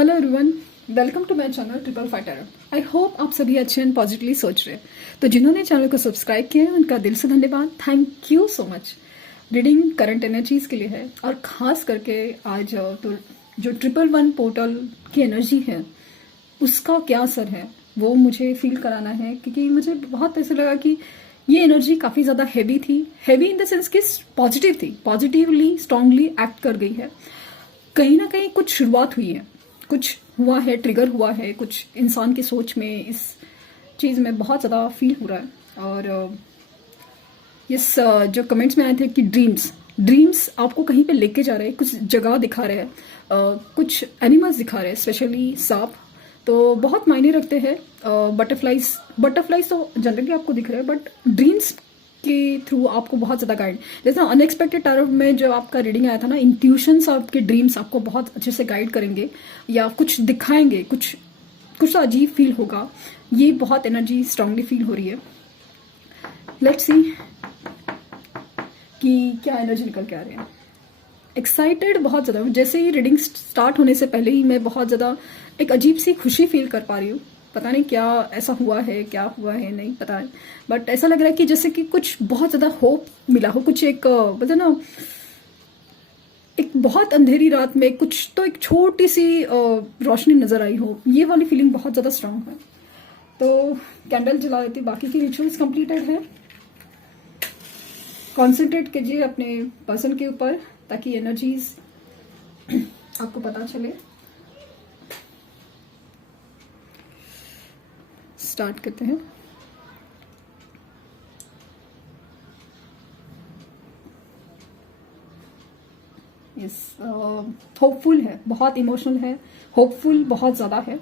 Hello everyone, welcome to my channel triple fighter. I hope आप सभी अच्छे and positively सोच रहे हैं। तो जिन्होंने चैनल को सब्सक्राइब किया है उनका दिल से धन्यवाद। Thank you so much. Reading current energies के लिए है और खास करके आज तो जो 111 पोर्टल की एनर्जी है उसका क्या असर है वो मुझे फील कराना है, क्योंकि मुझे बहुत ऐसा लगा कि ये एनर्जी काफ़ी ज़्यादा हैवी थी। हैवी इन द सेंस कि पॉजिटिव थी, पॉजिटिवली स्ट्रांगली एक्ट कर गई है। कहीं ना कहीं कुछ शुरुआत हुई है, कुछ हुआ है, ट्रिगर हुआ है, कुछ इंसान की सोच में इस चीज़ में बहुत ज़्यादा फील हो रहा है। और इस जो कमेंट्स में आए थे कि ड्रीम्स आपको कहीं पे लेके जा रहे हैं, कुछ जगह दिखा रहे हैं, कुछ एनिमल्स दिखा रहे हैं, स्पेशली सांप तो बहुत मायने रखते हैं। बटरफ्लाइज तो जनरली आपको दिख रहे हैं, बट ड्रीम्स के थ्रू आपको बहुत ज़्यादा गाइड, जैसे अनएक्सपेक्टेड टैरो में जो आपका रीडिंग आया था ना, इंट्यूशंस आपके ड्रीम्स आपको बहुत अच्छे से गाइड करेंगे या कुछ दिखाएंगे, कुछ तो अजीब फील होगा। ये बहुत एनर्जी स्ट्रांगली फील हो रही है। लेट्स सी कि क्या एनर्जी निकल के आ रही है। एक्साइटेड बहुत ज़्यादा, जैसे ही रीडिंग स्टार्ट होने से पहले ही मैं बहुत ज़्यादा एक अजीब सी खुशी फील कर पा रही हूँ। पता नहीं क्या ऐसा हुआ है, क्या हुआ है नहीं पता है, बट ऐसा लग रहा है कि जैसे कि कुछ बहुत ज़्यादा होप मिला हो, कुछ एक बोलते ना एक बहुत अंधेरी रात में कुछ तो एक छोटी सी रोशनी नज़र आई हो। ये वाली फीलिंग बहुत ज़्यादा स्ट्रांग है। तो कैंडल जला देती, बाकी की रिचुअल्स कंप्लीटेड है। कॉन्सेंट्रेट कीजिए अपने पर्सन के ऊपर ताकि एनर्जीज आपको पता चले। स्टार्ट करते हैं। यस, होपफुल है, बहुत इमोशनल है, होपफुल बहुत ज़्यादा है।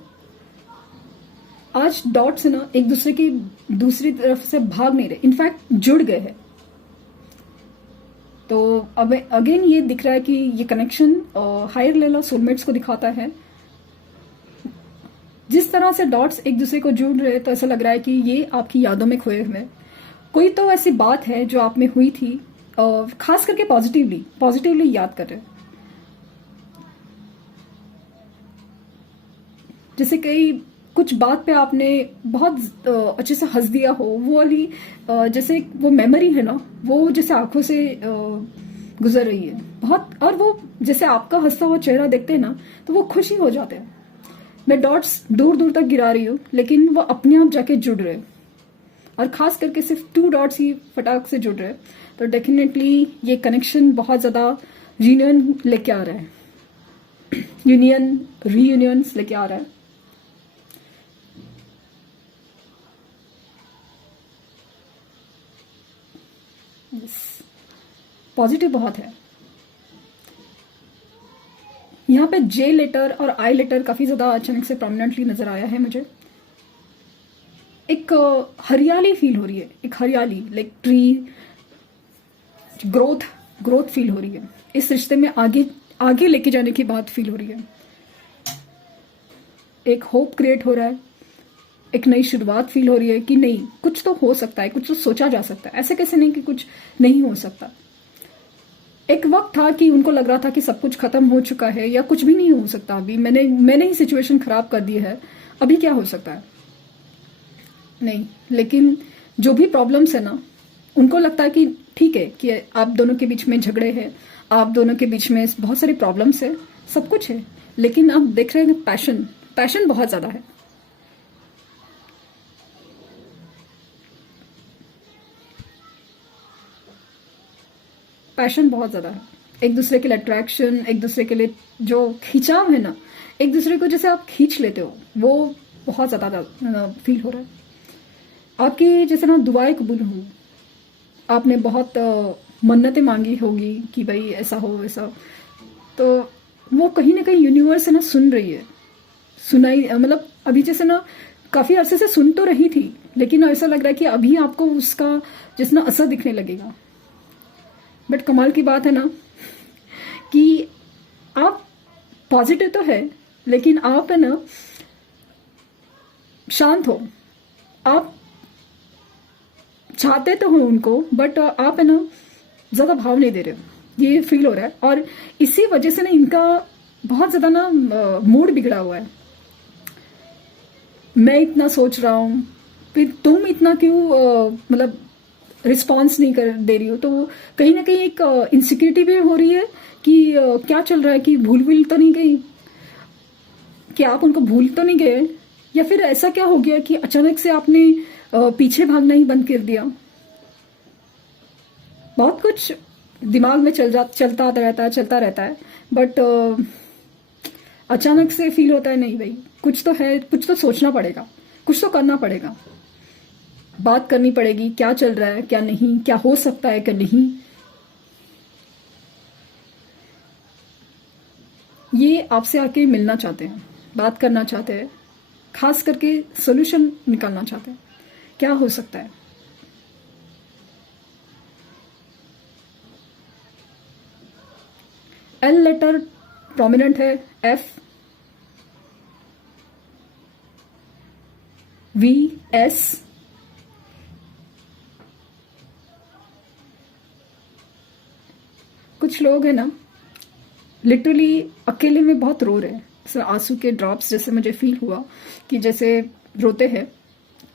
आज डॉट्स है ना एक दूसरे की दूसरी तरफ से भाग नहीं रहे, इनफैक्ट जुड़ गए हैं। तो अब अगेन ये दिख रहा है कि ये कनेक्शन हायर लेवल सोलमेट्स को दिखाता है। जिस तरह से डॉट्स एक दूसरे को जुड़ रहे हैं तो ऐसा लग रहा है कि ये आपकी यादों में खोए हुए हैं। कोई तो ऐसी बात है जो आप में हुई थी, खास करके पॉजिटिवली याद कर रहे हैं। जैसे कई कुछ बात पे आपने बहुत अच्छे से हंस दिया हो, वो वाली जैसे वो मेमोरी है ना, वो जैसे आंखों से गुजर रही है बहुत। और वो जैसे आपका हंसता हुआ चेहरा देखते हैं ना तो वो खुशी हो जाते हैं। मैं डॉट्स दूर दूर तक गिरा रही हूँ लेकिन वो अपने आप जाके जुड़ रहे हैं, और खास करके सिर्फ 2 डॉट्स ही फटाक से जुड़ रहे हैं। तो डेफिनेटली ये कनेक्शन बहुत ज़्यादा रीयूनियन लेके आ रहा है, रीयूनियंस लेके आ रहा है। पॉजिटिव बहुत है। यहाँ पे जे लेटर और आई लेटर काफी ज्यादा अचानक से प्रोमिनेंटली नजर आया है मुझे। एक हरियाली फील हो रही है, एक हरियाली लाइक ट्री ग्रोथ फील हो रही है। इस रिश्ते में आगे लेके जाने की बात फील हो रही है। एक होप क्रिएट हो रहा है, एक नई शुरुआत फील हो रही है कि नहीं कुछ तो हो सकता है, कुछ तो सोचा जा सकता है, ऐसे कैसे नहीं कि कुछ नहीं हो सकता। एक वक्त था कि उनको लग रहा था कि सब कुछ खत्म हो चुका है या कुछ भी नहीं हो सकता, अभी मैंने ही सिचुएशन खराब कर दी है, अभी क्या हो सकता है। नहीं, लेकिन जो भी प्रॉब्लम्स है ना, उनको लगता है कि ठीक है कि आप दोनों के बीच में झगड़े हैं, आप दोनों के बीच में बहुत सारी प्रॉब्लम्स है, सब कुछ है, लेकिन आप देख रहे हैं पैशन बहुत ज्यादा है। पैशन बहुत ज़्यादा है, एक दूसरे के लिए अट्रैक्शन, एक दूसरे के लिए जो खिंचाव है ना, एक दूसरे को जैसे आप खींच लेते हो, वो बहुत ज़्यादा फील हो रहा है। आपकी जैसे ना दुआएं कबूल हों, आपने बहुत मन्नतें मांगी होगी कि भाई ऐसा हो वैसा, तो वो कहीं ना कहीं यूनिवर्स है ना सुन रही है, सुनाई मतलब अभी जैसे ना काफ़ी अरसे से सुन तो रही थी, लेकिन ऐसा लग रहा है कि अभी आपको उसका जैसे ना असर दिखने लगेगा। बट कमाल की बात है ना कि आप पॉजिटिव तो है लेकिन आप है ना शांत हो, आप चाहते तो हो उनको, बट आप है ना ज्यादा भाव नहीं दे रहे हो, ये फील हो रहा है। और इसी वजह से ना इनका बहुत ज़्यादा ना मूड बिगड़ा हुआ है। मैं इतना सोच रहा हूँ, फिर तुम इतना क्यों मतलब रिस्पॉन्स नहीं कर दे रही हो। तो कहीं ना कहीं एक इनसिक्योरिटी भी हो रही है कि क्या चल रहा है, कि भूल भूल तो नहीं गई, कि आप उनको भूल तो नहीं गए, या फिर ऐसा क्या हो गया कि अचानक से आपने पीछे भागना ही बंद कर दिया। बहुत कुछ दिमाग में चलता रहता है, बट अचानक से फील होता है नहीं भाई, कुछ तो है, कुछ तो सोचना पड़ेगा, कुछ तो करना पड़ेगा, बात करनी पड़ेगी, क्या चल रहा है क्या नहीं, क्या हो सकता है क्या नहीं। ये आपसे आके मिलना चाहते हैं, बात करना चाहते हैं, खास करके सोल्यूशन निकालना चाहते हैं, क्या हो सकता है। एल लेटर प्रोमिनेंट है, एफ, वी, एस, कुछ लोग हैं ना लिटरली अकेले में बहुत रो रहे हैं, जैसे आंसू के ड्रॉप्स जैसे मुझे फील हुआ कि जैसे रोते हैं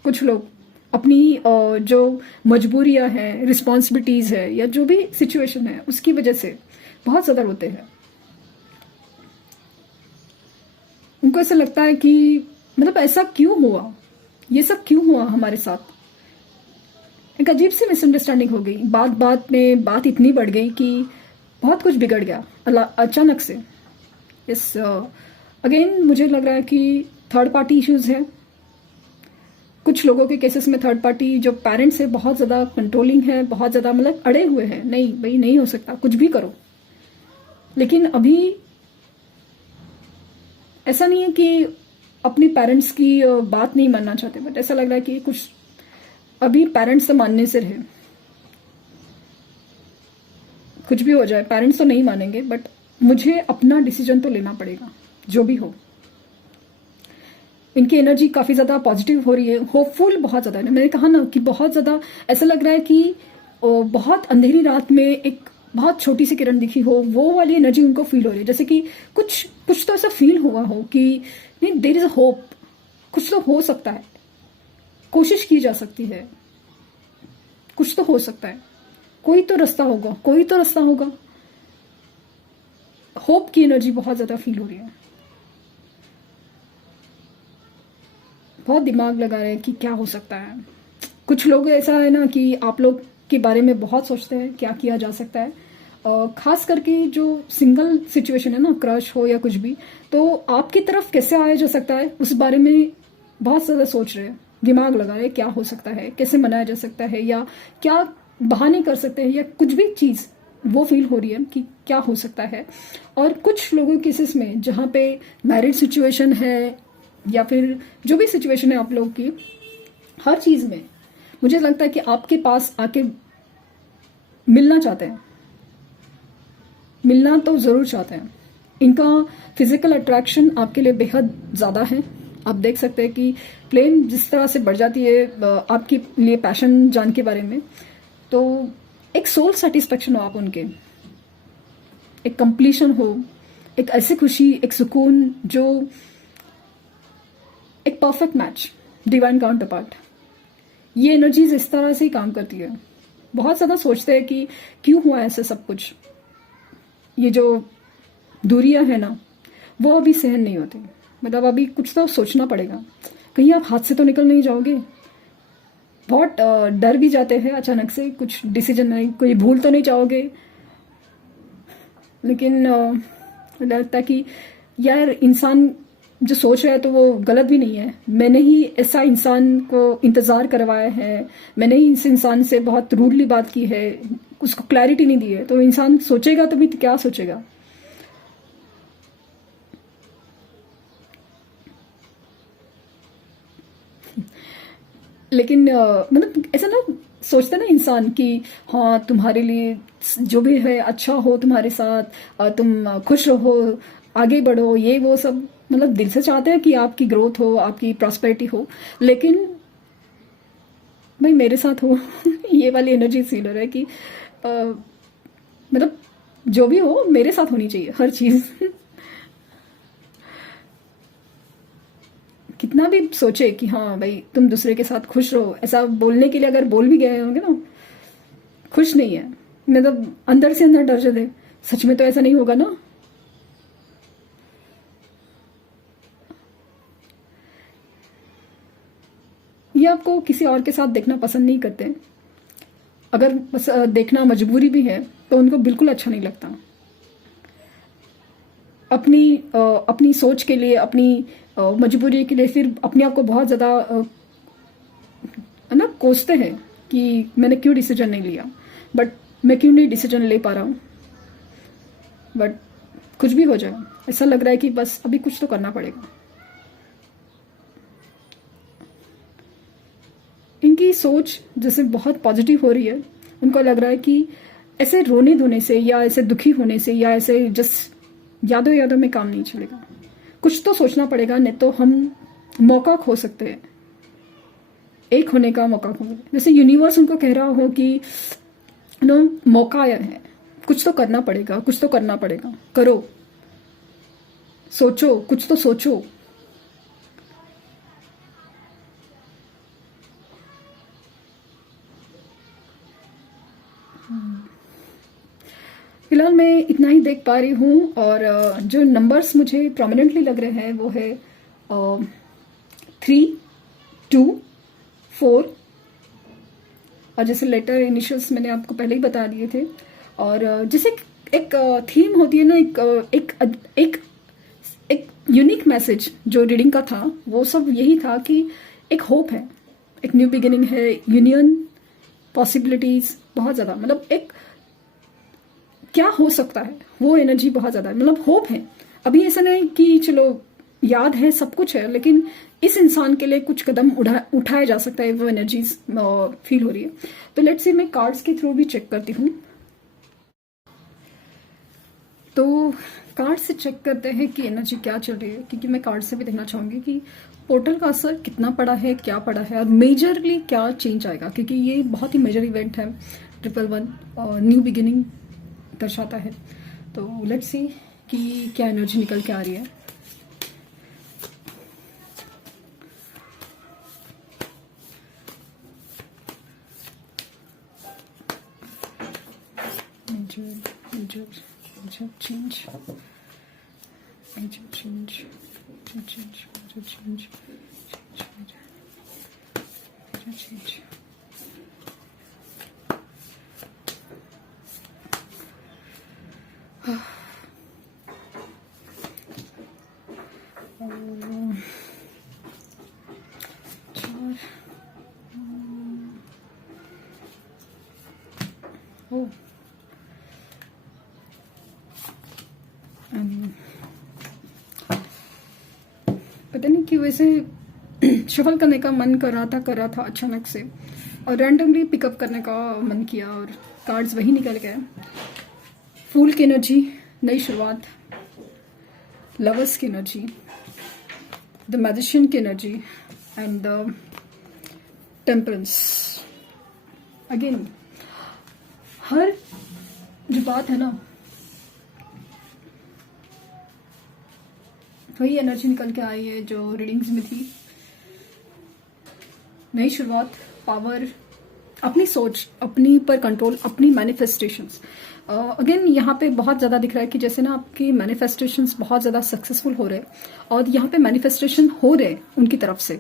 कुछ लोग अपनी जो मजबूरियां हैं, रिस्पॉन्सिबिलिटीज है, या जो भी सिचुएशन है उसकी वजह से बहुत ज़्यादा रोते हैं। उनको ऐसा लगता है कि मतलब ऐसा क्यों हुआ, ये सब क्यों हुआ हमारे साथ। एक अजीब सी मिसअंडरस्टैंडिंग हो गई, बात बात में बात इतनी बढ़ गई कि बहुत कुछ बिगड़ गया अचानक से। इस अगेन मुझे लग रहा है कि थर्ड पार्टी इश्यूज है। कुछ लोगों के केसेस में थर्ड पार्टी जो पेरेंट्स है बहुत ज़्यादा कंट्रोलिंग है, बहुत ज़्यादा मतलब अड़े हुए हैं, नहीं भाई नहीं हो सकता, कुछ भी करो। लेकिन अभी ऐसा नहीं है कि अपने पेरेंट्स की बात नहीं मानना चाहते, बट ऐसा लग रहा है कि कुछ अभी पेरेंट्स तो मानने से रहे, कुछ भी हो जाए पेरेंट्स तो नहीं मानेंगे, बट मुझे अपना डिसीजन तो लेना पड़ेगा जो भी हो। इनकी एनर्जी काफ़ी ज़्यादा पॉजिटिव हो रही है, होपफुल बहुत ज़्यादा है। मैंने कहा ना कि बहुत ज़्यादा ऐसा लग रहा है कि बहुत अंधेरी रात में एक बहुत छोटी सी किरण दिखी हो, वो वाली एनर्जी उनको फील हो रही है, जैसे कि कुछ कुछ तो ऐसा फील हुआ हो कि नहीं, देयर इज अ होप, कुछ तो हो सकता है, कोशिश की जा सकती है, कुछ तो हो सकता है, कोई तो रास्ता होगा, कोई तो रास्ता होगा। होप की एनर्जी बहुत ज़्यादा फील हो रही है। बहुत दिमाग लगा रहे हैं कि क्या हो सकता है। कुछ लोग ऐसा है ना कि आप लोग के बारे में बहुत सोचते हैं क्या किया जा सकता है, खास करके जो सिंगल सिचुएशन है ना, क्रश हो या कुछ भी, तो आपकी तरफ कैसे आया जा सकता है उस बारे में बहुत ज़्यादा सोच रहे हैं, दिमाग लगा रहे हैं क्या हो सकता है, कैसे मनाया जा सकता है, या क्या बहाने कर सकते हैं, या कुछ भी चीज़ वो फील हो रही है कि क्या हो सकता है। और कुछ लोगों के केसेस में जहाँ पे मैरिज सिचुएशन है या फिर जो भी सिचुएशन है आप लोग की, हर चीज़ में मुझे लगता है कि आपके पास आके मिलना चाहते हैं, मिलना तो ज़रूर चाहते हैं। इनका फिजिकल अट्रैक्शन आपके लिए बेहद ज़्यादा है। आप देख सकते हैं कि फ्लेम जिस तरह से बढ़ जाती है आपके लिए पैशन जान के बारे में, तो एक सोल सेटिस्फेक्शन हो आप उनके, एक कंप्लीशन हो, एक ऐसी खुशी, एक सुकून, जो एक perfect match, divine counter part. ये एनर्जीज इस तरह से ही काम करती है। बहुत ज़्यादा सोचते हैं कि क्यों हुआ ऐसे सब कुछ। ये जो दूरियां है ना, वो अभी सहन नहीं होती, मतलब अभी कुछ तो सोचना पड़ेगा, कहीं आप हाथ से तो निकल नहीं जाओगे। बहुत डर भी जाते हैं अचानक से, कुछ डिसीजन नहीं, कोई भूल तो नहीं जाओगे। लेकिन लगता है कि यार इंसान जो सोच रहा है तो वो गलत भी नहीं है। मैंने ही ऐसा इंसान को इंतज़ार करवाया है, मैंने ही इस इंसान से बहुत रूडली बात की है, उसको क्लैरिटी नहीं दी है, तो इंसान सोचेगा तो भी क्या सोचेगा। लेकिन मतलब ऐसा ना सोचता ना इंसान कि हाँ तुम्हारे लिए जो भी है अच्छा हो तुम्हारे साथ, तुम खुश रहो, आगे बढ़ो, ये वो सब मतलब दिल से चाहते हैं कि आपकी ग्रोथ हो, आपकी प्रॉस्पेरिटी हो। लेकिन भाई मेरे साथ हो ये वाली एनर्जी फील हो रहा है कि मतलब जो भी हो मेरे साथ होनी चाहिए हर चीज़ कितना भी सोचे कि हाँ भाई तुम दूसरे के साथ खुश रहो, ऐसा बोलने के लिए अगर बोल भी गए होंगे ना, खुश नहीं है, मतलब अंदर से अंदर डर जाते, सच में तो ऐसा नहीं होगा ना। ये आपको किसी और के साथ देखना पसंद नहीं करते, अगर बस देखना मजबूरी भी है तो उनको बिल्कुल अच्छा नहीं लगता। अपनी सोच के लिए, अपनी मजबूरी के लिए फिर अपने आप को बहुत ज़्यादा है ना कोसते हैं कि मैंने क्यों डिसीजन नहीं लिया, बट मैं क्यों नहीं डिसीजन ले पा रहा हूँ। बट कुछ भी हो जाए, ऐसा लग रहा है कि बस अभी कुछ तो करना पड़ेगा। इनकी सोच जैसे बहुत पॉजिटिव हो रही है, उनको लग रहा है कि ऐसे रोने धोने से या ऐसे दुखी होने से या ऐसे जस्ट यादों यादों में काम नहीं चलेगा, कुछ तो सोचना पड़ेगा, नहीं तो हम मौका खो सकते हैं, एक होने का मौका खो। जैसे यूनिवर्स उनको कह रहा हो कि नो मौका आया है, कुछ तो करना पड़ेगा, कुछ तो करना पड़ेगा, करो, सोचो, कुछ तो सोचो। फिलहाल मैं इतना ही देख पा रही हूँ, और जो नंबर्स मुझे प्रोमिनेंटली लग रहे हैं वो है 3, 2, 4, और जैसे लेटर इनिशियल्स मैंने आपको पहले ही बता दिए थे। और जैसे एक थीम होती है ना, एक यूनिक मैसेज जो रीडिंग का था, वो सब यही था कि एक होप है, एक न्यू बिगिनिंग है, यूनियन, पॉसिबिलिटीज बहुत ज़्यादा, मतलब एक क्या हो सकता है वो एनर्जी बहुत ज़्यादा है, मतलब होप है। अभी ऐसा नहीं कि चलो याद है सब कुछ है, लेकिन इस इंसान के लिए कुछ कदम उठाया जा सकता है, वो एनर्जीज फील हो रही है। तो लेट्स सी, मैं कार्ड्स के थ्रू भी चेक करती हूँ। तो कार्ड से चेक करते हैं कि एनर्जी क्या चल रही है, क्योंकि मैं कार्ड से भी देखना चाहूंगी कि पोर्टल का असर कितना पड़ा है, क्या पड़ा है, और मेजरली क्या चेंज आएगा, क्योंकि ये बहुत ही मेजर इवेंट है। 111 और न्यू बिगिनिंग दर्शाता है। तो लेट्स सी कि क्या एनर्जी निकल के आ रही है। Major change. Oh. पता नहीं कि वैसे शफल करने का मन कर रहा था अचानक से, और रैंडमली पिकअप करने का मन किया, और कार्ड्स वही निकल गए। फूल की एनर्जी, नई शुरुआत, लवर्स की एनर्जी, द मैजिशियन की energy, and the temperance. Again हर जो बात है ना, वही एनर्जी निकल के आई है जो रीडिंग्स में थी। नई शुरुआत, पावर, अपनी सोच, अपनी पर कंट्रोल, अपनी मैनिफेस्टेशंस। अगेन यहाँ पे बहुत ज़्यादा दिख रहा है कि जैसे ना आपकी मैनिफेस्टेशंस बहुत ज़्यादा सक्सेसफुल हो रहे हैं, और यहाँ पे मैनिफेस्टेशन हो रहे हैं उनकी तरफ से।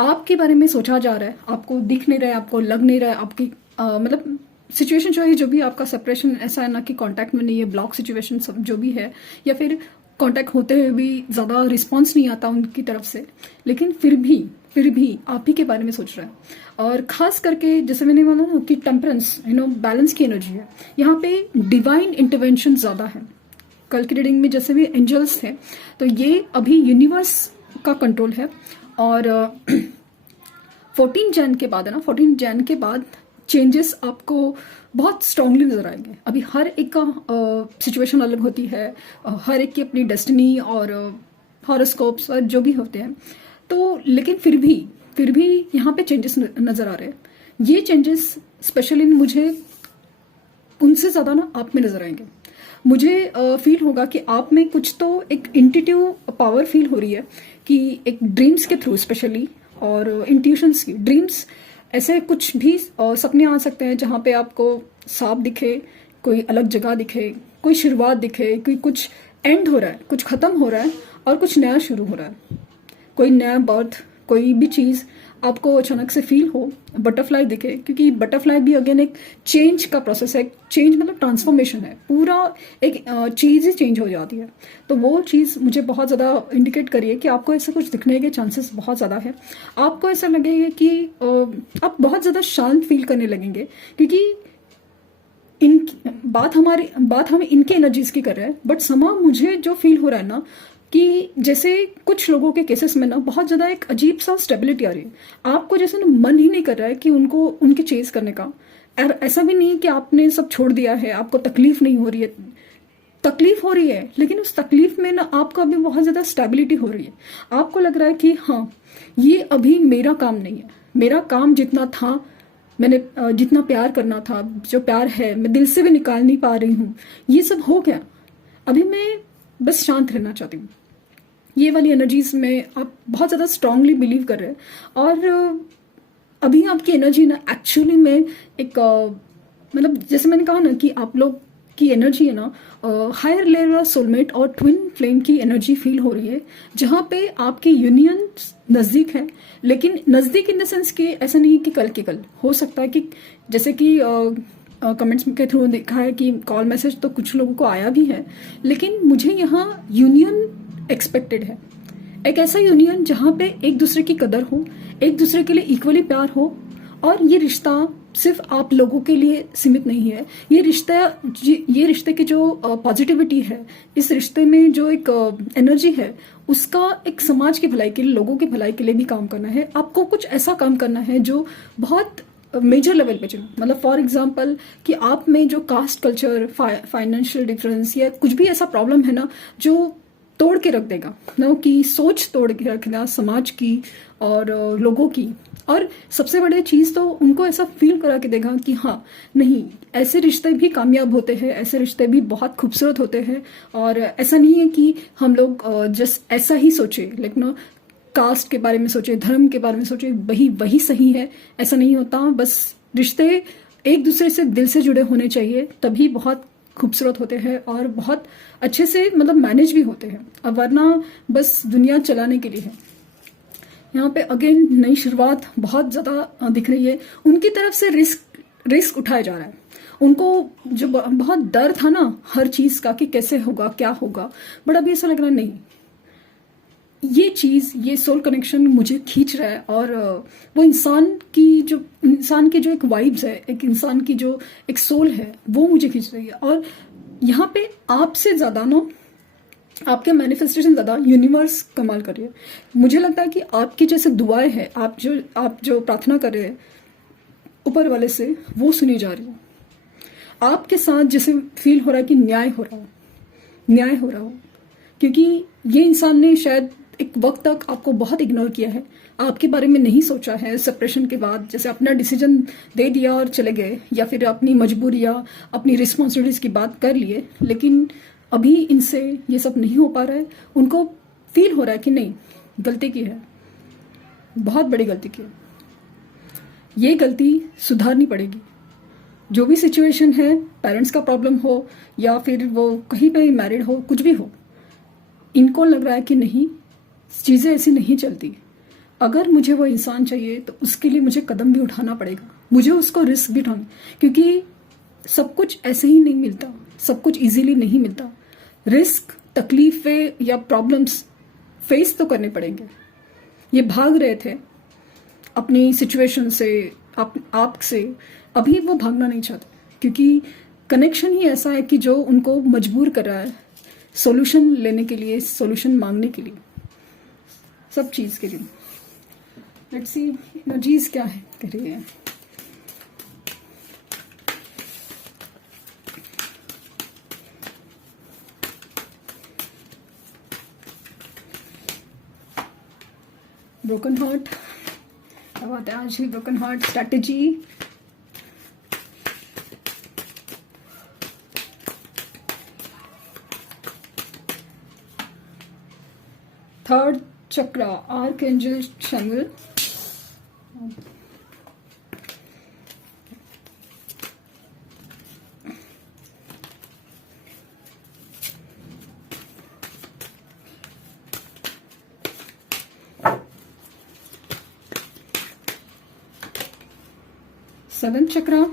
आपके बारे में सोचा जा रहा है, आपको दिख नहीं रहा है, आपको लग नहीं रहा है, आपकी मतलब सिचुएशन जो है, जो भी आपका सेपरेशन ऐसा है ना कि कांटेक्ट में नहीं है, ब्लॉक सिचुएशन सब जो भी है, या फिर कांटेक्ट होते हुए भी ज़्यादा रिस्पांस नहीं आता उनकी तरफ से, लेकिन फिर भी आप ही के बारे में सोच रहा है। और खास करके जैसे मैंने बोला ना कि टेम्परेंस, बैलेंस की एनर्जी है, यहाँ पे डिवाइन इंटरवेंशन ज़्यादा है। कल की रीडिंग में जैसे भी एंजल्स थे, तो ये अभी यूनिवर्स का कंट्रोल है। और 14 जैन के बाद है ना, 14 जैन के बाद चेंजेस आपको बहुत स्ट्रांगली नजर आएंगे। अभी हर एक का सिचुएशन अलग होती है, हर एक की अपनी डेस्टिनी और हॉरोस्कोप्स और जो भी होते हैं, तो लेकिन फिर भी यहाँ पे चेंजेस नजर आ रहे हैं। ये चेंजेस स्पेशली मुझे उनसे ज़्यादा ना आप में नजर आएंगे। मुझे फील होगा कि आप में कुछ तो एक इंट्यूटिव पावर फील हो रही है कि एक ड्रीम्स के थ्रू स्पेशली, और इंट्यूशंस की ड्रीम्स, ऐसे कुछ भी सपने आ सकते हैं जहाँ पे आपको सांप दिखे, कोई अलग जगह दिखे, कोई शुरुआत दिखे, कोई कुछ एंड हो रहा है, कुछ खत्म हो रहा है और कुछ नया शुरू हो रहा है, कोई नया बर्थ, कोई भी चीज़ आपको अचानक से फील हो, बटरफ्लाई दिखे, क्योंकि बटरफ्लाई भी अगेन एक चेंज का प्रोसेस है। चेंज मतलब ट्रांसफॉर्मेशन है, पूरा एक चीज़ ही चेंज हो जाती है। तो वो चीज़ मुझे बहुत ज़्यादा इंडिकेट करिए कि आपको ऐसा कुछ दिखने के चांसेस बहुत ज़्यादा है। आपको ऐसा लगेगा कि आप बहुत ज़्यादा शांत फील करने लगेंगे, क्योंकि इन बात हम इनके एनर्जीज की कर रहे हैं, बट समा मुझे जो फील हो रहा है ना कि जैसे कुछ लोगों के केसेस में ना बहुत ज़्यादा एक अजीब सा स्टेबिलिटी आ रही है। आपको जैसे ना मन ही नहीं कर रहा है कि उनको उनके चेज करने का। और ऐसा भी नहीं कि आपने सब छोड़ दिया है, आपको तकलीफ नहीं हो रही है, तकलीफ हो रही है, लेकिन उस तकलीफ में ना आपको अभी बहुत ज़्यादा स्टेबिलिटी हो रही है। आपको लग रहा है कि हाँ, ये अभी मेरा काम नहीं है, मेरा काम जितना था, मैंने जितना प्यार करना था, जो प्यार है मैं दिल से भी निकाल नहीं पा रही हूँ, ये सब हो गया। अभी मैं बस शांत रहना चाहती हूँ। ये वाली एनर्जीज में आप बहुत ज़्यादा स्ट्रांगली बिलीव कर रहे हैं। और अभी आपकी एनर्जी ना एक्चुअली में एक मतलब जैसे मैंने कहा ना कि आप लोग की एनर्जी है ना हायर लेवल सोलमेट और ट्विन फ्लेम की एनर्जी फील हो रही है, जहाँ पे आपकी यूनियन नज़दीक है। लेकिन नज़दीक इन द सेंस कि ऐसा नहीं कि कल के कल हो सकता है कि जैसे कि कमेंट्स के थ्रू देखा है कि कॉल मैसेज तो कुछ लोगों को आया भी है, लेकिन मुझे यहाँ यूनियन एक्सपेक्टेड है। एक ऐसा यूनियन जहाँ पे एक दूसरे की कदर हो, एक दूसरे के लिए इक्वली प्यार हो, और ये रिश्ता सिर्फ आप लोगों के लिए सीमित नहीं है। ये रिश्ते की जो पॉजिटिविटी है, इस रिश्ते में जो एक एनर्जी है, उसका एक समाज की भलाई के लिए, लोगों की भलाई के लिए भी काम करना है। आपको कुछ ऐसा काम करना है जो बहुत मेजर लेवल पे चलो, मतलब फॉर एग्जांपल कि आप में जो कास्ट कल्चर, फाइनेंशियल डिफरेंस या कुछ भी ऐसा प्रॉब्लम है ना जो तोड़ के रख देगा ना, कि सोच तोड़ के रखना समाज की और लोगों की। और सबसे बड़ी चीज़ तो उनको ऐसा फील करा के देगा कि हाँ नहीं, ऐसे रिश्ते भी कामयाब होते हैं, ऐसे रिश्ते भी बहुत खूबसूरत होते हैं। और ऐसा नहीं है कि हम लोग जस्ट ऐसा ही सोचे, लेकिन कास्ट के बारे में सोचे, धर्म के बारे में सोचे, वही सही है, ऐसा नहीं होता। बस रिश्ते एक दूसरे से दिल से जुड़े होने चाहिए, तभी बहुत खूबसूरत होते हैं और बहुत अच्छे से मतलब मैनेज भी होते हैं। अब वरना बस दुनिया चलाने के लिए है। यहाँ पे अगेन नई शुरुआत बहुत ज़्यादा दिख रही है। उनकी तरफ से रिस्क उठाया जा रहा है। उनको जो बहुत डर था ना हर चीज़ का कि कैसे होगा, क्या होगा, बट अभी ऐसा लग रहा है नहीं, ये चीज़, ये सोल कनेक्शन मुझे खींच रहा है। और वो इंसान की जो एक वाइब्स है, एक इंसान की जो एक सोल है, वो मुझे खींच रही है। और यहाँ पे आपसे ज़्यादा ना, आपके मैनिफेस्टेशन ज़्यादा यूनिवर्स कमाल कर रही है। मुझे लगता है कि आपकी जैसे दुआएं हैं, आप जो प्रार्थना कर रहे हैं ऊपर वाले से, वो सुनी जा रही है। आपके साथ जैसे फील हो रहा है कि न्याय हो रहा हो, क्योंकि ये इंसान ने शायद एक वक्त तक आपको बहुत इग्नोर किया है, आपके बारे में नहीं सोचा है। सेपरेशन के बाद जैसे अपना डिसीजन दे दिया और चले गए, या फिर अपनी मजबूरी या अपनी रिस्पॉन्सिबिलिटीज की बात कर लिए, लेकिन अभी इनसे ये सब नहीं हो पा रहा है। उनको फील हो रहा है कि नहीं, गलती की है, बहुत बड़ी गलती की है, ये गलती सुधारनी पड़ेगी। जो भी सिचुएशन है, पेरेंट्स का प्रॉब्लम हो या फिर वो कहीं पे मैरिड हो, कुछ भी हो, इनको लग रहा है कि नहीं, चीज़ें ऐसी नहीं चलती। अगर मुझे वो इंसान चाहिए तो उसके लिए मुझे कदम भी उठाना पड़ेगा, मुझे उसको रिस्क भी उठाना, क्योंकि सब कुछ ऐसे ही नहीं मिलता, सब कुछ इजीली नहीं मिलता। रिस्क, तकलीफें या प्रॉब्लम्स फेस तो करने पड़ेंगे। ये भाग रहे थे अपनी सिचुएशन से, आप से, अभी वो भागना नहीं चाहते, क्योंकि कनेक्शन ही ऐसा है कि जो उनको मजबूर कर रहा है सॉल्यूशन लेने के लिए, सॉल्यूशन मांगने के लिए, सब चीज़ के लिए। लेट्स सी एनर्जीज क्या है कह रही है। ब्रोकन हार्ट, क्या बात है आज ही, ब्रोकन हार्ट स्ट्रैटेजी। थर्ड चक्रा आर्कएंजल शैमुएल, सेवेंथ चक्रा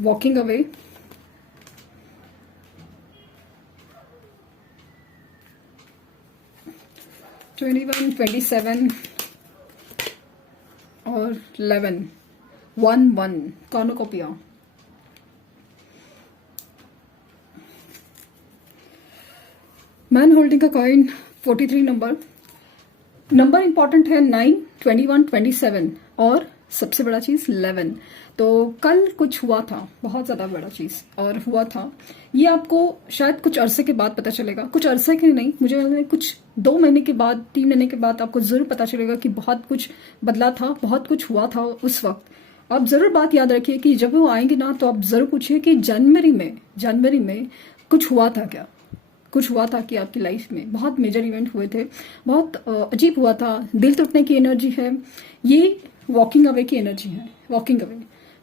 वॉकिंग अवे, 21, 27 और 11, 1 कॉर्नुकोपिया। मैन होल्डिंग का कॉइन 43 नंबर इंपॉर्टेंट है 9, 21, 27 और सबसे बड़ा चीज 11। तो कल कुछ हुआ था, बहुत ज्यादा बड़ा चीज और हुआ था। ये आपको शायद कुछ अरसे के बाद पता चलेगा, कुछ अरसे के नहीं, मुझे लग रहा है कुछ 2 महीने के बाद, 3 महीने के बाद आपको जरूर पता चलेगा कि बहुत कुछ बदला था, बहुत कुछ हुआ था उस वक्त। आप जरूर बात याद रखिए कि जब वो आएंगे ना तो आप जरूर पूछिए कि जनवरी में कुछ हुआ था क्या, कुछ हुआ था कि आपकी लाइफ में बहुत मेजर इवेंट हुए थे, बहुत अजीब हुआ था। दिल टूटने की एनर्जी है, ये वॉकिंग अवे की एनर्जी है। वॉकिंग अवे,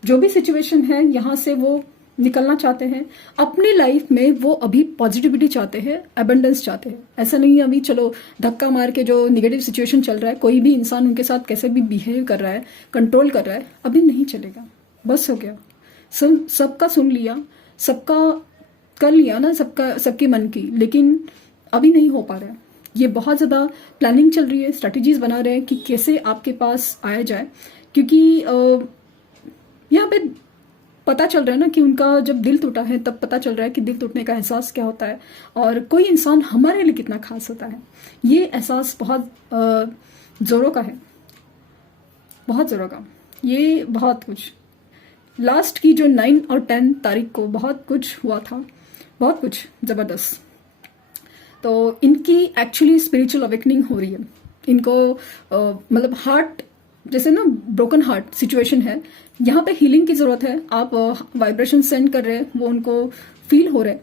जो भी सिचुएशन है यहाँ से वो निकलना चाहते हैं अपनी लाइफ में, वो अभी पॉजिटिविटी चाहते हैं, एबंडेंस चाहते हैं। ऐसा नहीं है अभी चलो धक्का मार के जो निगेटिव सिचुएशन चल रहा है, कोई भी इंसान उनके साथ कैसे भी बिहेव कर रहा है, कंट्रोल कर रहा है, अभी नहीं चलेगा, बस हो गया। सबका सुन लिया, सबका कर लिया ना, सबके मन की, लेकिन अभी नहीं हो पा रहा है। ये बहुत ज्यादा प्लानिंग चल रही है, स्ट्रेटेजीज बना रहे हैं कि कैसे आपके पास आया जाए, क्योंकि यहाँ पे पता चल रहा है ना कि उनका जब दिल टूटा है तब पता चल रहा है कि दिल टूटने का एहसास क्या होता है और कोई इंसान हमारे लिए कितना खास होता है। ये एहसास बहुत जोरों का है, बहुत जोरों का। ये बहुत कुछ लास्ट की जो 9 और 10 तारीख को बहुत कुछ हुआ था, बहुत कुछ जबरदस्त। तो इनकी एक्चुअली स्पिरिचुअल अवेकनिंग हो रही है। इनको मतलब हार्ट जैसे ना ब्रोकन हार्ट सिचुएशन है, यहाँ पे हीलिंग की जरूरत है। आप वाइब्रेशन सेंड कर रहे हैं, वो उनको फील हो रहे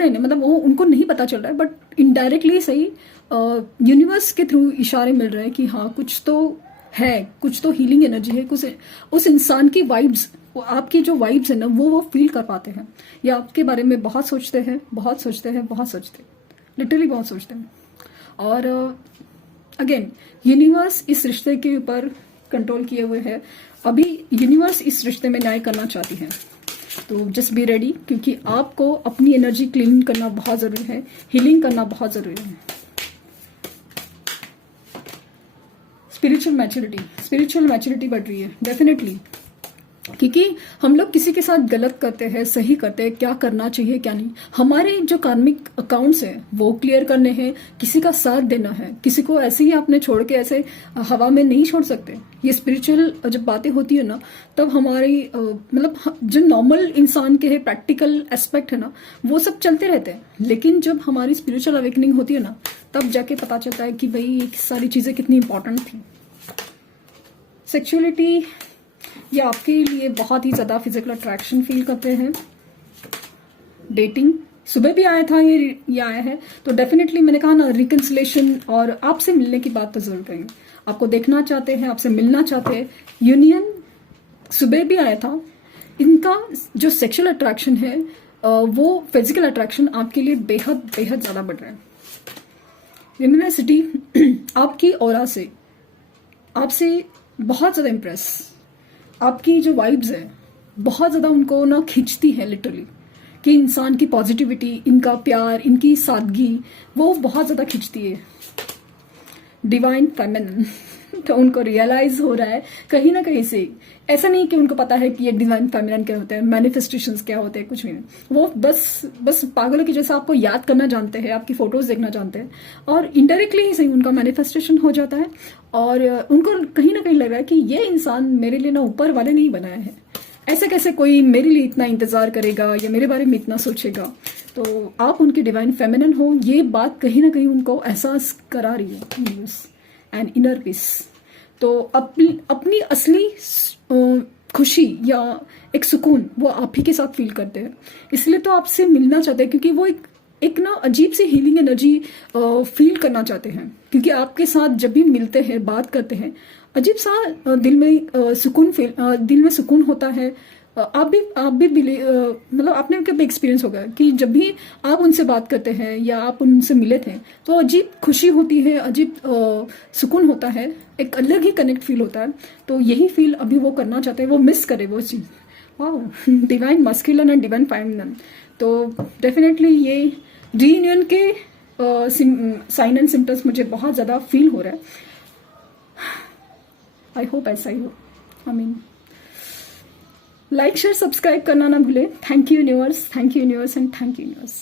हैं, मतलब वो उनको नहीं पता चल रहा है, बट इनडायरेक्टली सही यूनिवर्स के थ्रू इशारे मिल रहे हैं कि हाँ कुछ तो है, कुछ तो हीलिंग एनर्जी है, कुछ उस इंसान की वाइब्स, आपकी जो वाइब्स है ना वो फील कर पाते हैं, या आपके बारे में बहुत सोचते हैं, लिटरली बहुत सोचते हैं। और अगेन यूनिवर्स इस रिश्ते के ऊपर कंट्रोल किए हुए है। अभी यूनिवर्स इस रिश्ते में न्याय करना चाहती है, तो जस्ट बी रेडी, क्योंकि आपको अपनी एनर्जी क्लीन करना बहुत जरूरी है, हीलिंग करना बहुत जरूरी है। स्पिरिचुअल मैच्योरिटी बढ़ रही है डेफिनेटली, क्योंकि हम लोग किसी के साथ गलत करते हैं, सही करते हैं, क्या करना चाहिए क्या नहीं, हमारे जो कार्मिक अकाउंट्स हैं वो क्लियर करने हैं, किसी का साथ देना है, किसी को ऐसे ही आपने छोड़ के ऐसे हवा में नहीं छोड़ सकते। ये स्पिरिचुअल जब बातें होती है ना, तब हमारी मतलब जो नॉर्मल इंसान के है प्रैक्टिकल एस्पेक्ट है ना, वो सब चलते रहते हैं, लेकिन जब हमारी स्पिरिचुअल अवेकनिंग होती है ना, तब जाके पता चलता है कि भाई ये सारी चीजें कितनी इंपॉर्टेंट थी। सेक्सुअलिटी, ये आपके लिए बहुत ही ज्यादा फिजिकल अट्रैक्शन फील करते हैं। डेटिंग सुबह भी आया था, ये आया है, तो डेफिनेटली मैंने कहा ना रिकंसिलेशन और आपसे मिलने की बात तो जरूर करेंगे। आपको देखना चाहते हैं, आपसे मिलना चाहते हैं, यूनियन सुबह भी आया था। इनका जो सेक्सुअल अट्रैक्शन है वो फिजिकल अट्रैक्शन आपके लिए बेहद ज्यादा बढ़ रहा है। ल्यूमिनसिटी आपकी ऑरा से, आपसे बहुत ज्यादा इम्प्रेस, आपकी जो वाइब्स है बहुत ज्यादा उनको ना खींचती है लिटरली, कि इंसान की पॉजिटिविटी, इनका प्यार, इनकी सादगी वो बहुत ज्यादा खींचती है। डिवाइन फेमिनिन, तो उनको रियलाइज हो रहा है कहीं ना कहीं से, ऐसा नहीं कि उनको पता है कि ये डिवाइन फेमिनिन क्या होते हैं, मैनिफेस्टेशंस क्या होते हैं, कुछ भी नहीं। वो बस पागलों की जैसा आपको याद करना जानते हैं, आपकी फोटोज देखना जानते हैं, और इनडायरेक्टली ही सही उनका मैनिफेस्टेशन हो जाता है। और उनको कहीं ना कहीं लग रहा है कि ये इंसान मेरे लिए ना ऊपर वाले नहीं बनाया है, ऐसे कैसे कोई मेरे लिए इतना इंतजार करेगा या मेरे बारे में इतना सोचेगा। तो आप उनके डिवाइन फेमिनिन हो, ये बात कहीं ना कहीं उनको एहसास करा रही है यूनिवर्स एंड इनर पीस। तो अपनी असली खुशी या एक सुकून वो आप ही के साथ फील करते हैं, इसलिए तो आपसे मिलना चाहते हैं, क्योंकि वो एक ना अजीब सी हीलिंग एनर्जी फील करना चाहते हैं। क्योंकि आपके साथ जब भी मिलते हैं, बात करते हैं, अजीब सा दिल में सुकून दिल में सुकून होता है। आप भी मतलब आपने कभी एक्सपीरियंस होगा कि जब भी आप उनसे बात करते हैं या आप उनसे मिले थे तो अजीब खुशी होती है, अजीब सुकून होता है, एक अलग ही कनेक्ट फील होता है। तो यही फील अभी वो करना चाहते हैं, वो मिस करे वो चीज़। वाह, divine masculine and divine feminine. तो डेफिनेटली ये रीयूनियन के साइन एंड सिम्टम्स मुझे बहुत ज़्यादा फील हो रहा है। आई होप ऐसा ही हो। I mean like share subscribe करना ना भूले। Thank you universe, thank you universe and thank you universe.